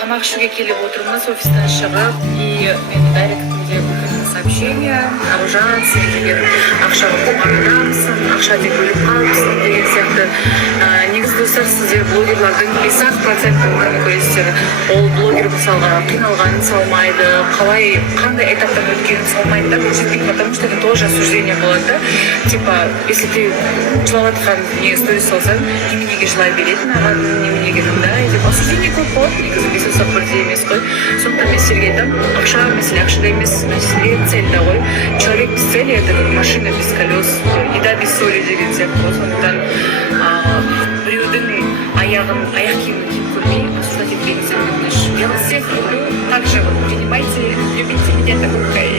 тамақ ішуге келіп отырмыз, офистен шығып, и мені дайректімде бүкіл сообщение: Аружан, сен деген ақшаға құмар адамсың, ақша деп бөліп қалыпсың деген сияқты. Негізі достар, сіздер блогерлардың 50% өмірін көресіздер. Ол блогер мысалға қиналғанын салмайды, қандай этаптан өткенін салмайды да, көрсетпейді, потому что это тоже осуждение болады да. Типа, если ты жылаватқан не сторис салсаң, неменеге жылай беретін, аған неменеге тыңдайды. Осуждение көп болады, негізі бесосақ бірде емес қой. Сондықтан мен сіздерге айтамын, ақша мәселе ақшада емес, мәселе цельда ғой. Человек без цели — это как машина без колес, еда без соли деген сияқты. Сондықтан біреудің аяқ киімін киіп көрмей, осуждать етпеңіздер. Я вас всех люблю, также принимайте, любите меня такой, какая